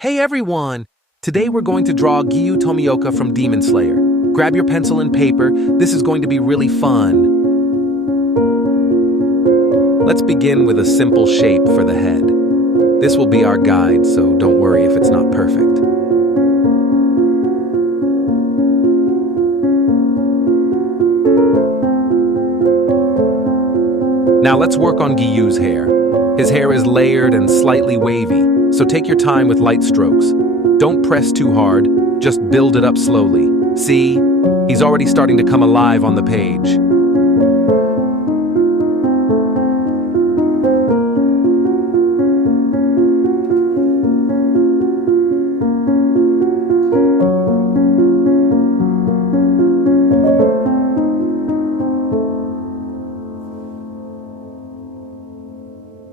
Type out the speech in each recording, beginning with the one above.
Hey everyone! Today we're going to draw Giyu Tomioka from Demon Slayer. Grab your pencil and paper, this is going to be really fun. Let's begin with a simple shape for the head. This will be our guide, so don't worry if it's not perfect. Now let's work on Giyu's hair. His hair is layered and slightly wavy, so take your time with light strokes. Don't press too hard, just build it up slowly. See? He's already starting to come alive on the page.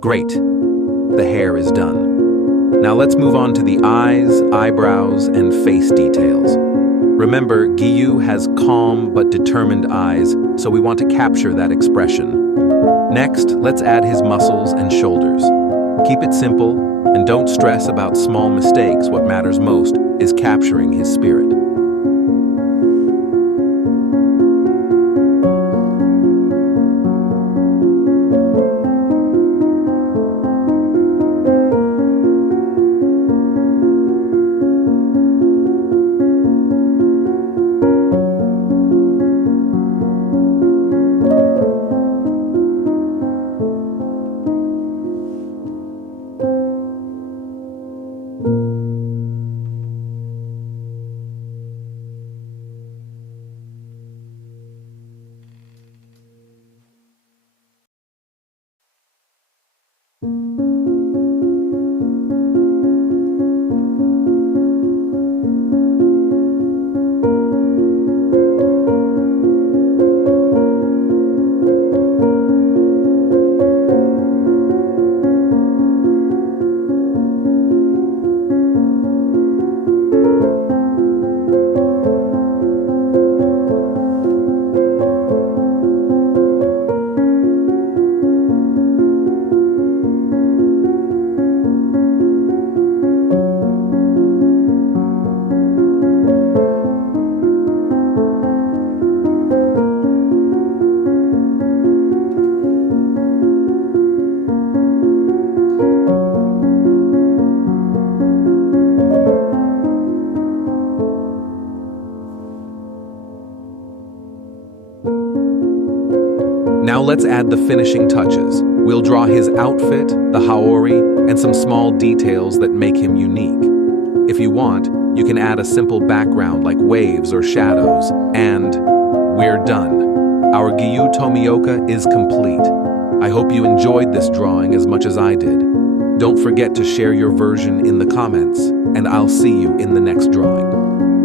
Great. The hair is done. Now let's move on to the eyes, eyebrows, and face details. Remember, Giyu has calm but determined eyes, so we want to capture that expression. Next, let's add his muscles and shoulders. Keep it simple, and don't stress about small mistakes. What matters most is capturing his spirit. Now let's add the finishing touches. We'll draw his outfit, the haori, and some small details that make him unique. If you want, you can add a simple background like waves or shadows, and we're done. Our Giyu Tomioka is complete. I hope you enjoyed this drawing as much as I did. Don't forget to share your version in the comments, and I'll see you in the next drawing.